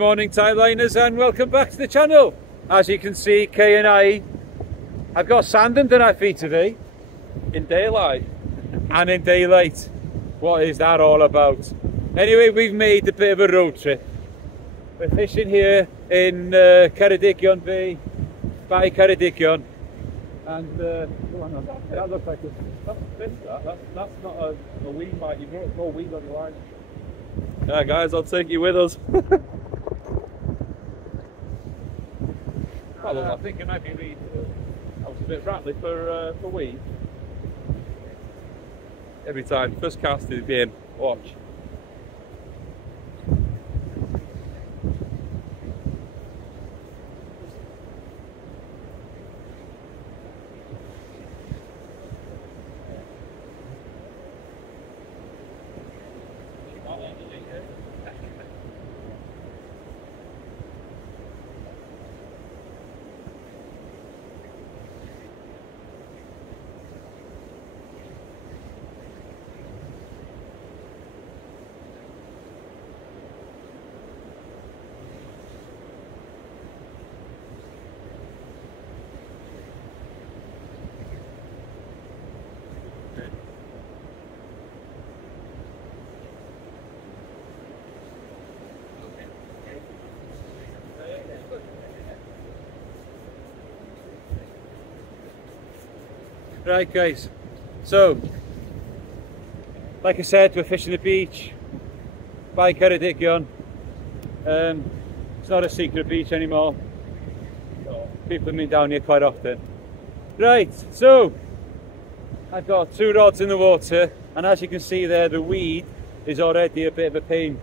morning, Timeliners, and welcome back to the channel. As you can see, Kay and I've got sand under our feet today. In daylight. And in daylight. What is that all about? Anyway, we've made a bit of a road trip. We're fishing here in Ceredigion Bay, by Ceredigion. And that looks like that's not a weed bite. You've got no weed on your line. Yeah, guys, I'll take you with us. I think it might be weed. I was a bit rattly for weed. Every time, first cast is being watch. Right guys, so like I said, we're fishing the beach by Ceredigion. It's not a secret beach anymore. People have been down here quite often. Right, so I've got 2 rods in the water, and as you can see there, the weed is already a bit of a pain.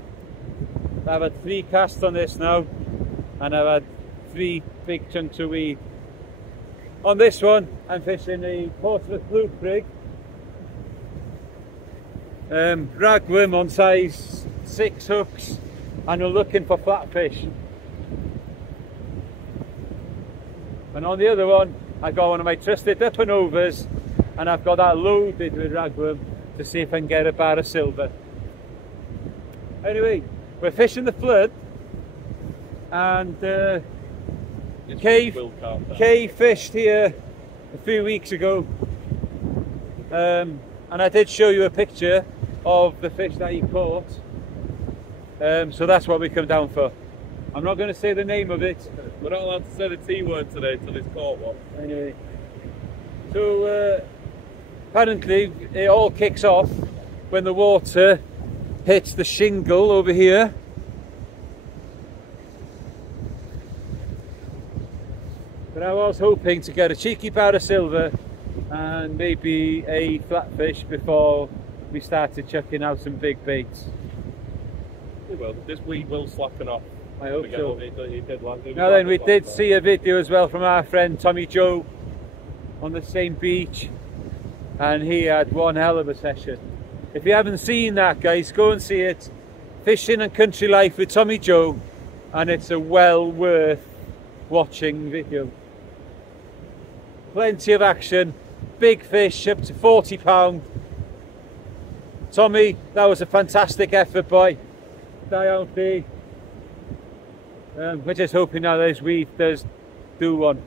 I've had 3 casts on this now, and I've had 3 big chunks of weed. On this one, I'm fishing a Portsmouth Blue Prig, ragworm on size 6 hooks, and we're looking for flatfish. And on the other one, I got one of my trusted up and overs, and I've got that loaded with ragworm to see if I can get a bar of silver. Anyway, we're fishing the flood, and Kay fished here a few weeks ago, and I did show you a picture of the fish that he caught, so that's what we come down for. I'm not going to say the name of it. We're not allowed to say the T word today till he's caught one. Anyway, so apparently it all kicks off when the water hits the shingle over here. But I was hoping to get a cheeky bar of silver and maybe a flatfish before we started chucking out some big baits. Well, this weed will slacken off. I hope so. Now then, we did see a video as well from our friend Tommy Joe on the same beach, and he had one hell of a session. If you haven't seen that, guys, go and see it. Fishing and Country Life with Tommy Joe, and it's a well worth watching video. Plenty of action, big fish up to £40. Tommy, that was a fantastic effort, boy. Down there. We're just hoping now this weed does do one.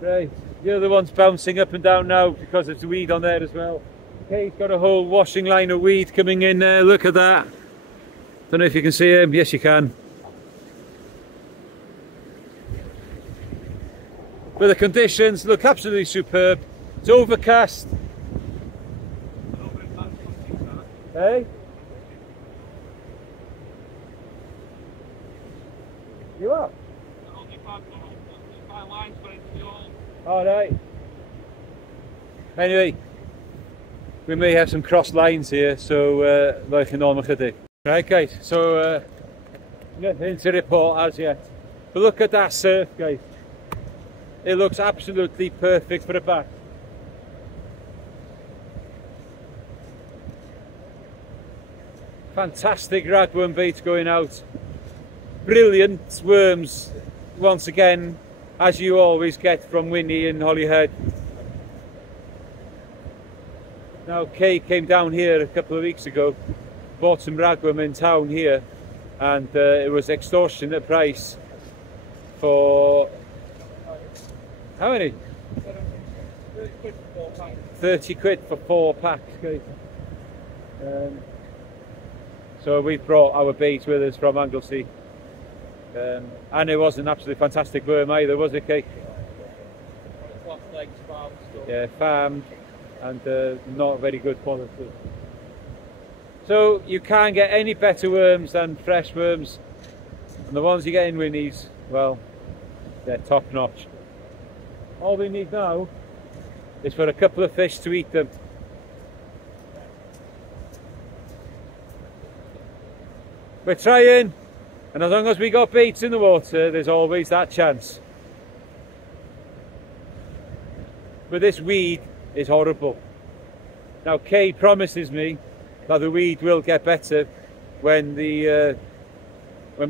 Right, the other one's bouncing up and down now because there's weed on there as well. Okay, he's got a whole washing line of weed coming in there, look at that. Don't know if you can see him, yes you can. But the conditions look absolutely superb. It's overcast. Hey? You are? Alright. Anyway, we may have some cross lines here, so like a normal chydig. Right guys, so nothing to report as yet. But look at that surf, guys. It looks absolutely perfect for a back. Fantastic ragworm bait going out. Brilliant worms once again, as you always get from Winnie and Holyhead. Now Kay came down here a couple of weeks ago, bought some ragworm in town here, and it was extortionate price for how many? 30 quid for 4 packs, guys. So we brought our bait with us from Anglesey, and it wasn't absolutely fantastic worm either, was it, Kate? Yeah, farmed and not very good quality. So you can't get any better worms than fresh worms, and the ones you get in Winnie's, well, they're top notch. All we need now is for a couple of fish to eat them. We're trying, and as long as we got baits in the water, there's always that chance. But this weed is horrible. Now Kay promises me that the weed will get better when we're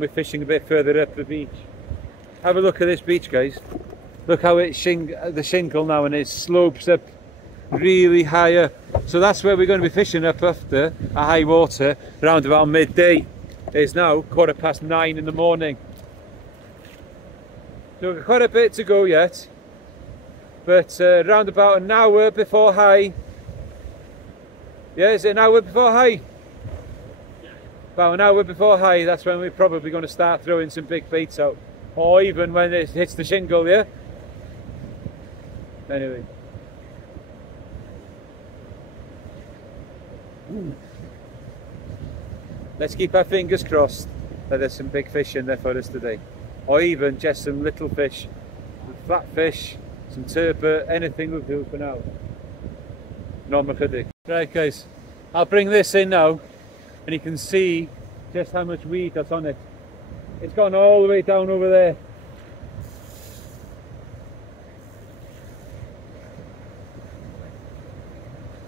fishing a bit further up the beach. Have a look at this beach, guys. Look how the shingle now, and it slopes up really high up. So that's where we're going to be fishing up after a high water around about midday. It's now 9:15 in the morning. So we've got quite a bit to go yet, but around about an hour before high. Yeah, is it an hour before high? Yeah. About an hour before high, that's when we're probably going to start throwing some big baits out. Or even when it hits the shingle, yeah? Anyway. Let's keep our fingers crossed that there's some big fish in there for us today. Or even just some little fish. Some flatfish, some turbot, anything will do for now. Not McCuddy. Right guys, I'll bring this in now and you can see just how much weed that's on it. It's gone all the way down over there.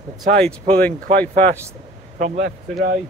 The tide's pulling quite fast from left to right.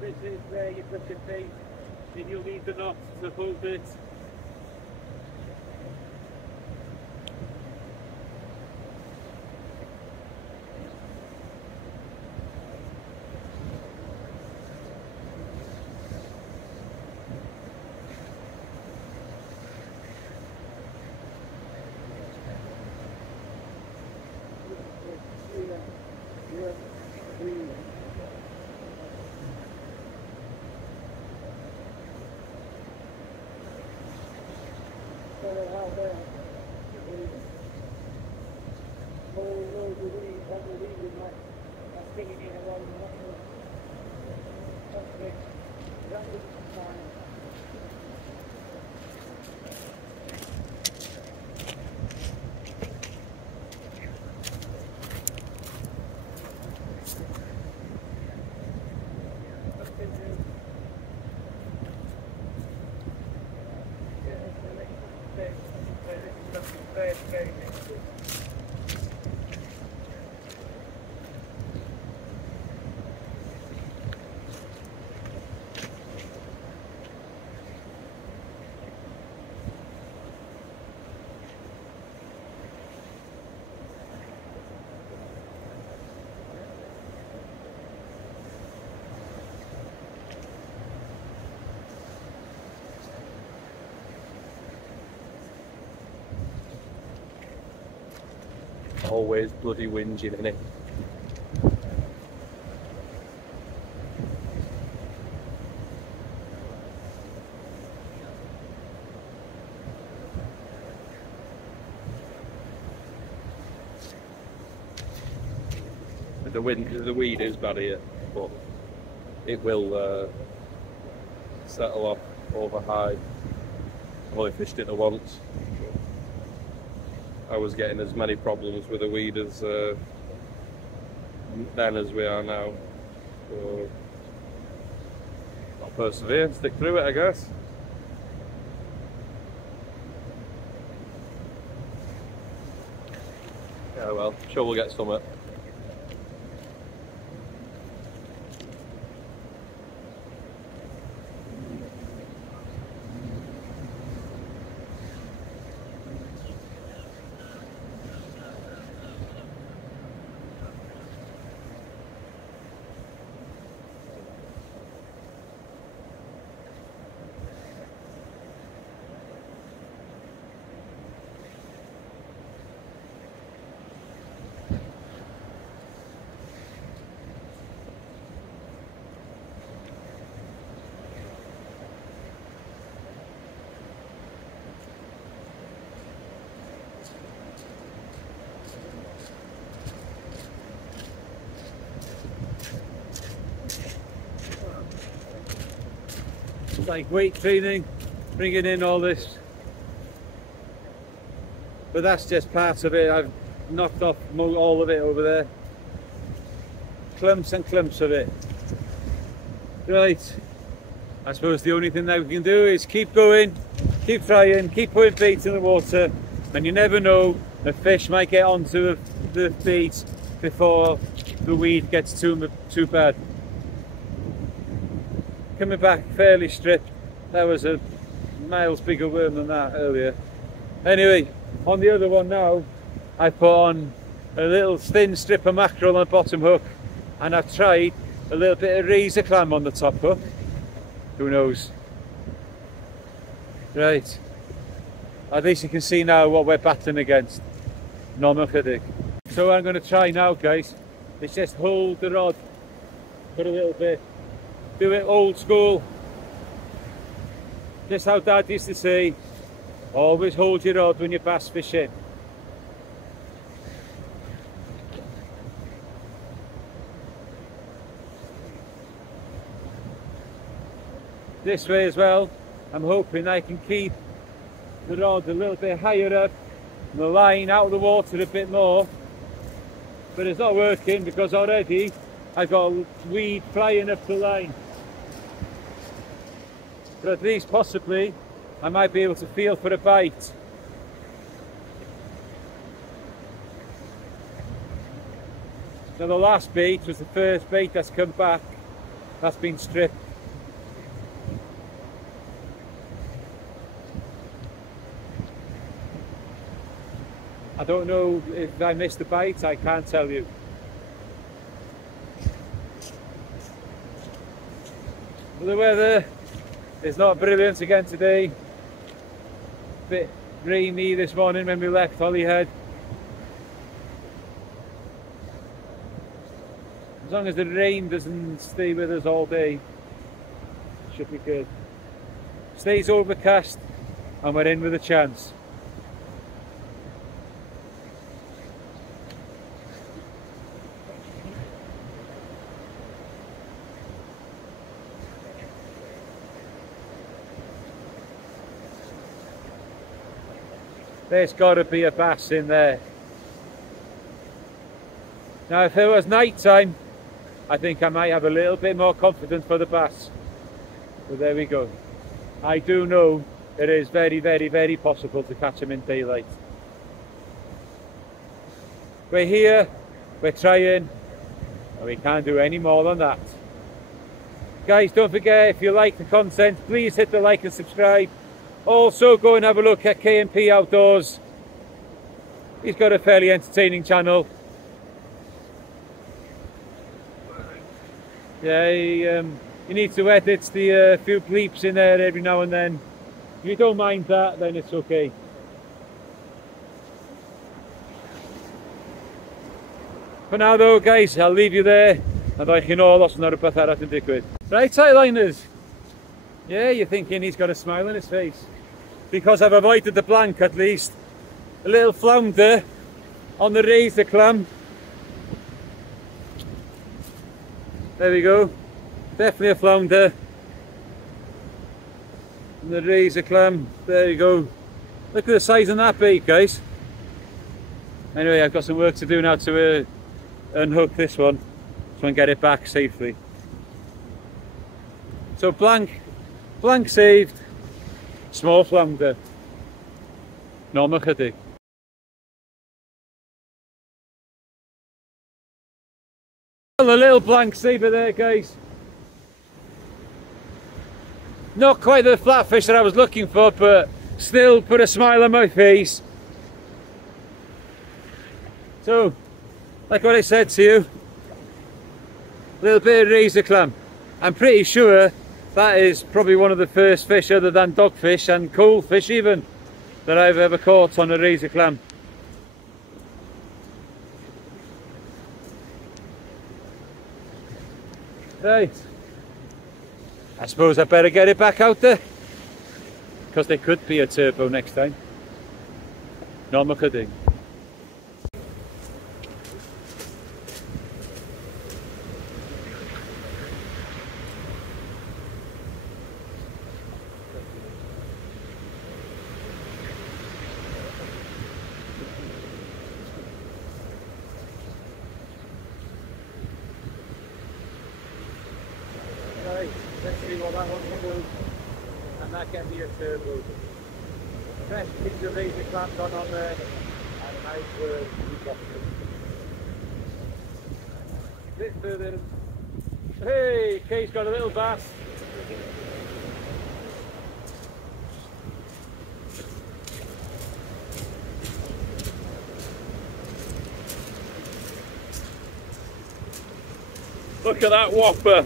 This is where you put your bait, and you'll need the knot to hold it. Always bloody whinging in it. The weed is bad here, but it will settle off over high I've only fished it once. I was getting as many problems with the weed as then as we are now. So I'll persevere and stick through it, I guess. Yeah, well, sure we'll get some. It's like weight training, bringing in all this. But that's just part of it. I've knocked off all of it over there. Clumps and clumps of it. Right. I suppose the only thing that we can do is keep going, keep trying, keep putting bait in the water, and you never know, the fish might get onto the bait before the weed gets too bad. Coming back fairly stripped. That was a miles bigger worm than that earlier. Anyway, on the other one now, I put on a little thin strip of mackerel on the bottom hook, and I've tried a little bit of razor clam on the top hook. Who knows? Right. At least you can see now what we're battling against. Normal chydig. So what I'm going to try now, guys, is just hold the rod for a little bit. Do it old school. Just how Dad used to say, always hold your rod when you're bass fishing. This way as well, I'm hoping I can keep the rod a little bit higher up and the line out of the water a bit more. But it's not working because already I've got weed flying up the line. But at least possibly I might be able to feel for a bite. Now the last bait was the first bait that's come back. That's been stripped. I don't know if I missed the bite, I can't tell you. But the weather is not brilliant again today. Bit rainy this morning when we left Holyhead. As long as the rain doesn't stay with us all day, should be good. Stays overcast and we're in with a chance. There's got to be a bass in there. Now if it was night time, I think I might have a little bit more confidence for the bass. But there we go. I do know it is very, very, very possible to catch them in daylight. We're here, we're trying, and we can't do any more than that. Guys, don't forget, if you like the content, please hit the like and subscribe. Also go and have a look at KMP Outdoors. He's got a fairly entertaining channel. Yeah, you need to edit the few bleeps in there every now and then. If you don't mind that, then it's okay. For now though, guys, I'll leave you there. And I can all os na rwbath arall yn digwydd. Right, eyeliners. Yeah, you're thinking he's got a smile on his face. Because I've avoided the blank at least. A little flounder on the razor clam. There we go. Definitely a flounder. And the razor clam, there you go. Look at the size of that bait, guys. Anyway, I've got some work to do now to unhook this one so I can get it back safely. So blank saved, small flounder, normal chydig. Well, a little blank saver there, guys. Not quite the flatfish that I was looking for, but still put a smile on my face. So, like what I said to you, a little bit of razor clam. I'm pretty sure that is probably one of the first fish, other than dogfish and coalfish even, that I've ever caught on a razor clam. Right, I suppose I better get it back out there, because there could be a turbo next time. Normal chydig. Right, let's see what that one can do. And that can be a turbo. Fresh piece of razor clam gone on there. And a nice word. A bit further. Hey, Kay's got a little bass. Look at that whopper.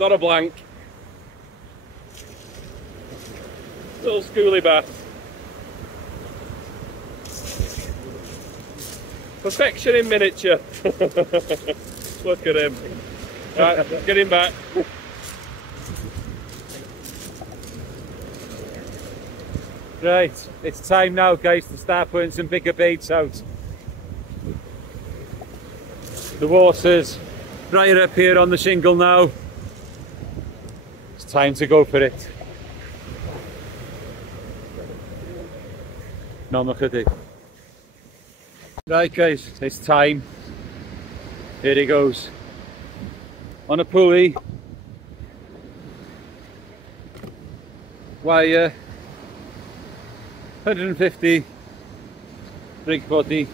Not a blank. Little schoolie bass. Perfection in miniature. Look at him. Right, get him back. Right, it's time now, guys, to start putting some bigger baits out. The water's right up here on the shingle now. It's time to go for it. Normal chydig. Right, guys, it's time. Here he goes. On a pulley. Wire. 150. Rig body.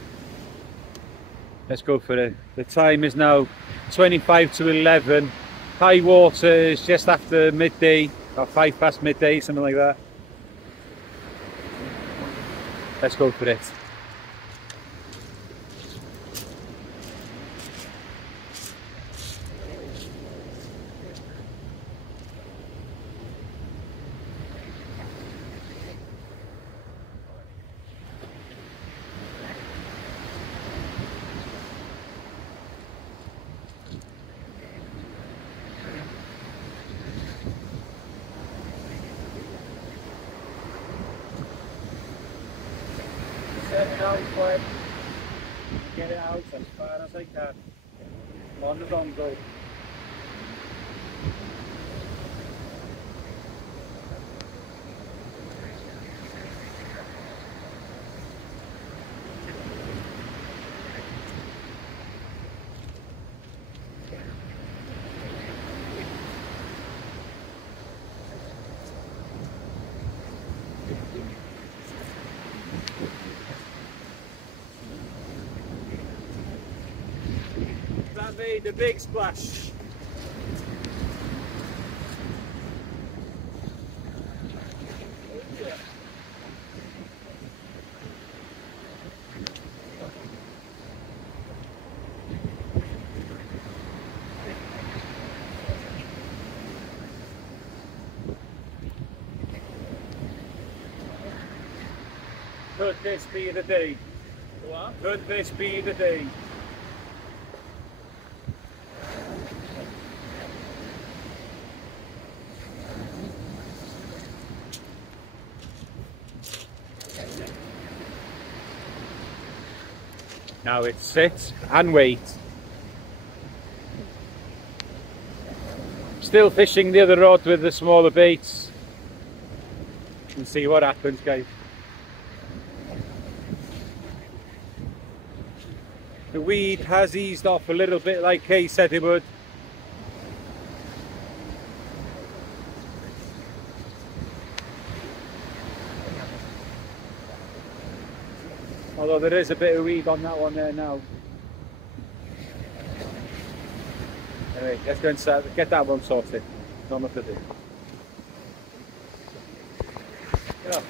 Let's go for it. The time is now 25 to 11. High water is just after midday, or 5 past midday, something like that. Let's go for it. Get it out as far as I can on the dongle. That made a big splash. Could this be the day? What? Could this be the day? Now it's sit and wait. Still fishing the other rod with the smaller baits. And see what happens, guys. The weed has eased off a little bit like Kay said it would. Although there is a bit of weed on that one there now. Anyway, let's go inside, get that one sorted. Not enough to do. Yeah.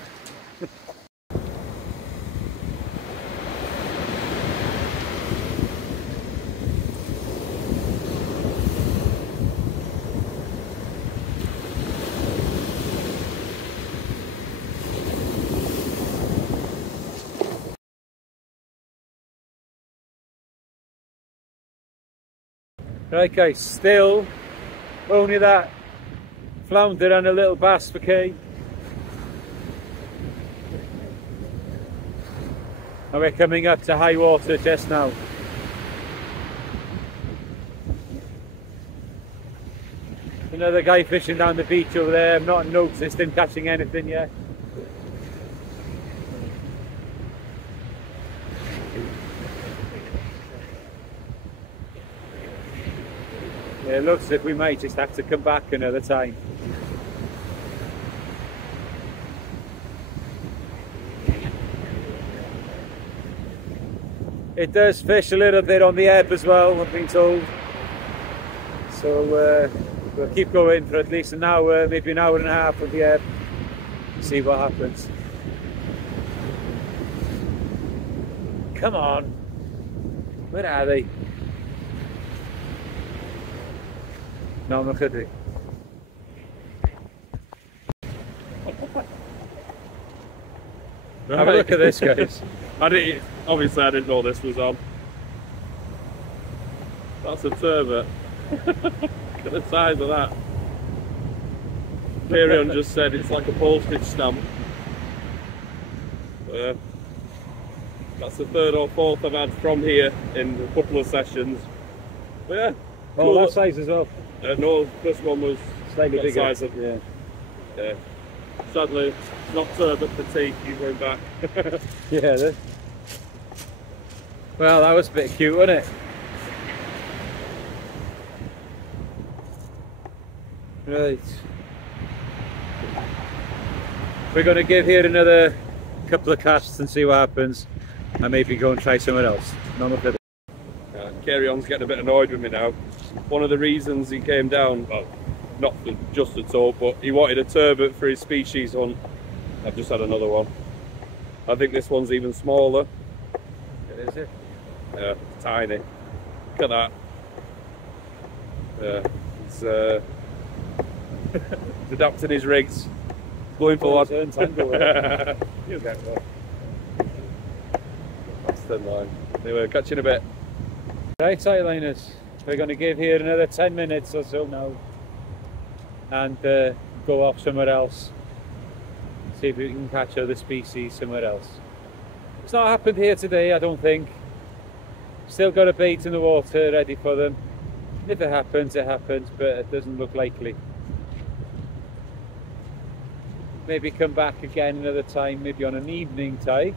Right guys, still only that flounder and a little bass for Kay. And we're coming up to high water just now. Another guy fishing down the beach over there. I've not noticed him catching anything yet. It looks as if we might just have to come back another time. It does fish a little bit on the ebb as well, I've been told. So we'll keep going for at least an hour, maybe an hour and a half of the ebb. See what happens. Come on. Where are they? No, I'm not kidding. Have a look at this, guys. Obviously I didn't know this was on. That's a turbot. Look at the size of that. Perion just said it's like a postage stamp. That's the third or fourth I've had from here in a couple of sessions. But yeah. Oh, cool. That size as well. No, this one was slightly bigger. Size of, yeah. Sadly, not turbot fatigue. He's going back. Yeah. Well, that was a bit cute, wasn't it? Right. We're going to give here another couple of casts and see what happens, and maybe go and try somewhere else. Carry-on's getting a bit annoyed with me now. One of the reasons he came down, well, not for just at all, but he wanted a turbot for his species hunt. I've just had another one. I think this one's even smaller. Is it? Yeah, it's tiny. Look at that. Yeah, it's he's adapting his rigs. Going for one. You'll get one. That's thin line. Anyway, catch you in a bit. Right, sightliners. We're going to give here another 10 minutes or so now and go off somewhere else. See if we can catch other species somewhere else. It's not happened here today, I don't think. Still got a bait in the water ready for them. If it happens, but it doesn't look likely. Maybe come back again another time, maybe on an evening tide.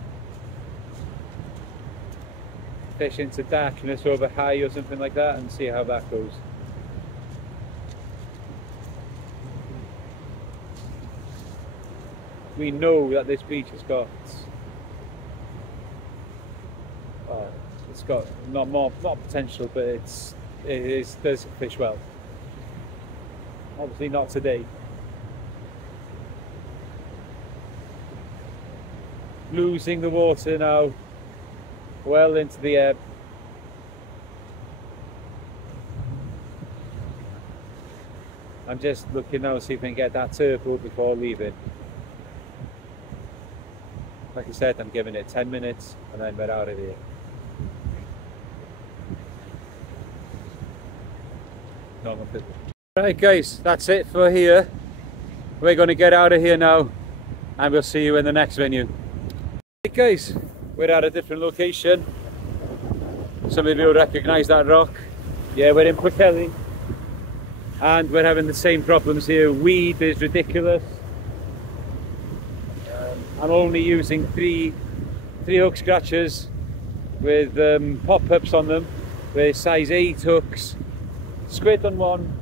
Fish into darkness over high or something like that and see how that goes. We know that this beach has got it's got not potential, but does fish well. Obviously not today. Losing the water now, well into the ebb. I'm just looking now to see if I can get that turtle before leaving. Like I said, I'm giving it 10 minutes and then we're out of here. Right guys, that's it for here. We're going to get out of here now and we'll see you in the next venue. Right guys, we're at a different location. Some of you will recognise that rock. Yeah, we're in Pwllheli. and we're having the same problems here. Weed is ridiculous. I'm only using three hook scratchers with pop-ups on them, with size 8 hooks. Squid on one,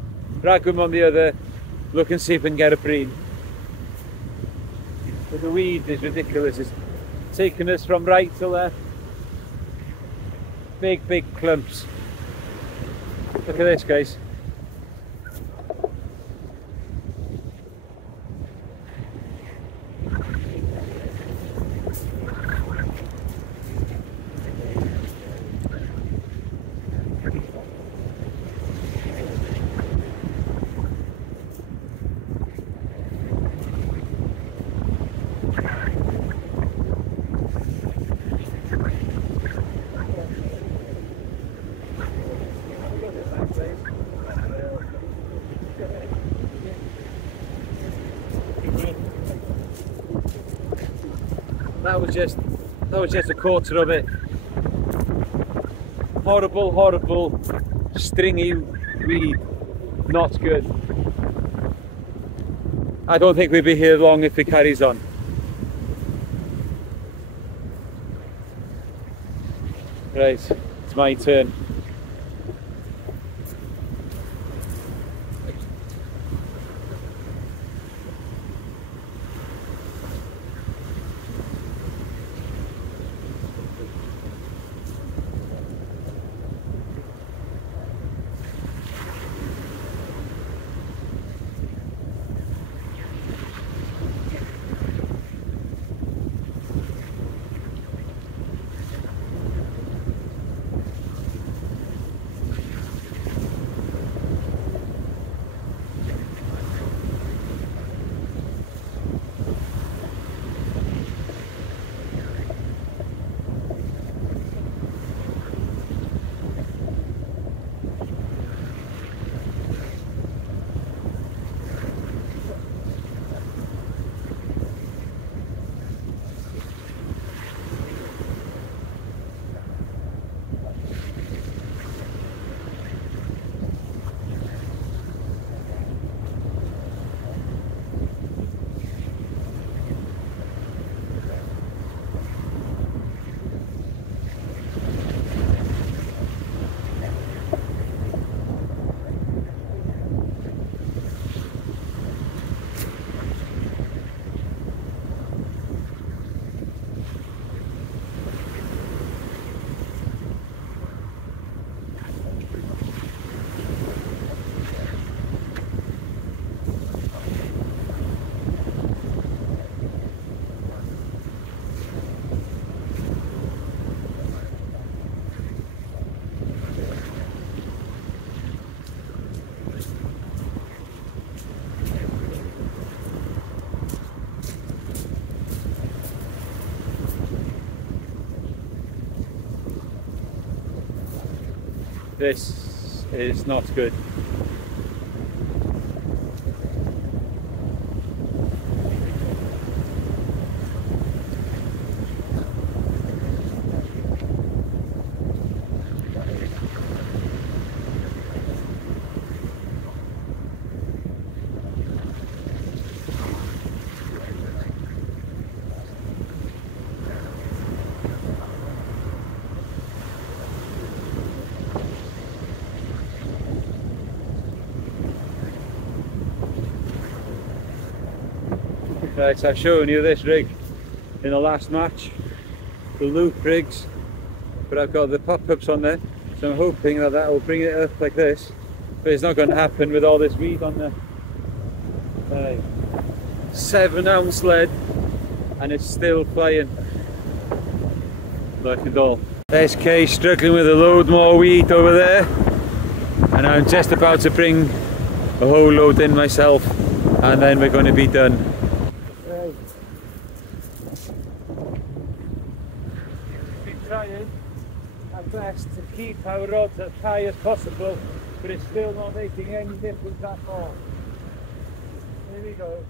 ragworm on the other. Look and see if we can get a breed. But the weed is ridiculous. It's taking us from right to left. Big clumps. Look at this, guys. That was just a quarter of it. Horrible, stringy weed. Not good. I don't think we'll be here long if it carries on. Right, it's my turn. This is not good. Right, so I've shown you this rig in the last match, the loop rigs, but I've got the pop-ups on there, so I'm hoping that that will bring it up like this, but it's not going to happen with all this weed on there. 7 ounce lead, and it's still flying like a doll. SK struggling with a load more weed over there, and I'm just about to bring a whole load in myself, and then we're going to be done. Trying our best to keep our rods as high as possible, but it's still not making any difference at all. Here we go.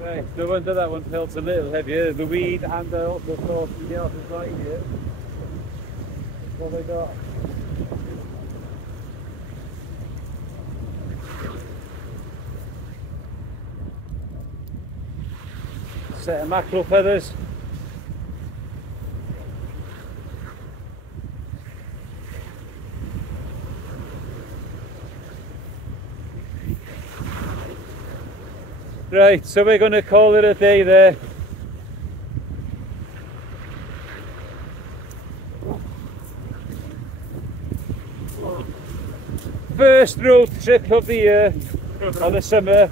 Right, no wonder that one felt a little heavier. The weed and also thought the else is right here. What have they got? Set of mackerel feathers. Right, so we're going to call it a day there. First road trip of the year, of the summer.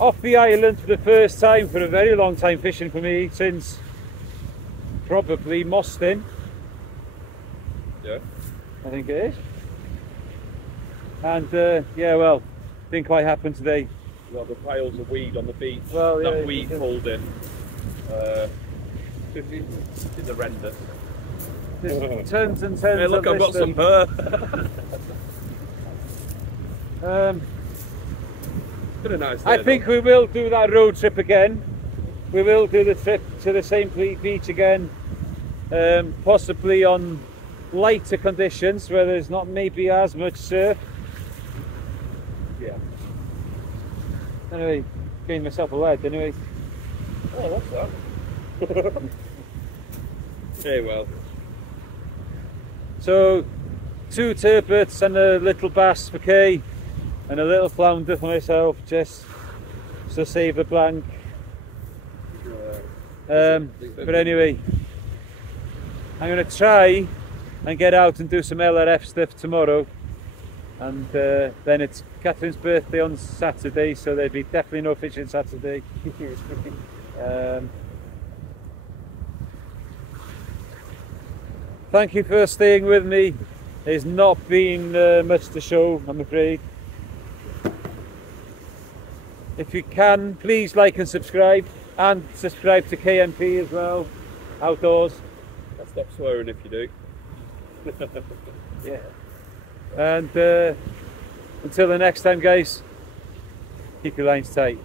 Off the island for the first time for a very long time fishing for me, since probably Mostyn. Yeah. I think it is. And yeah, well, didn't quite happen today. Well, the piles of weed on the beach. Well, yeah, that weed pulled in. Is horrendous. There's tons and tons Hey, look, of I've got this some stuff. Been a nice day, I think we will do that road trip again. We will do the trip to the same beach again, possibly on lighter conditions where there's not maybe as much surf. Yeah. Anyway, getting myself a lead anyway. Oh, what's that? Hey, well. So, 2 turbots and a little bass for Kay, and a little flounder for myself, just to save a blank. But anyway, I'm going to try and get out and do some LRF stuff tomorrow, and then it's Catherine's birthday on Saturday, so there'll be definitely no fishing Saturday. Thank you for staying with me. There's not been much to show, I'm afraid. If you can, please like and subscribe to KMP as well, Outdoors. I'll stop swearing if you do. Yeah. And until the next time, guys, keep your lines tight.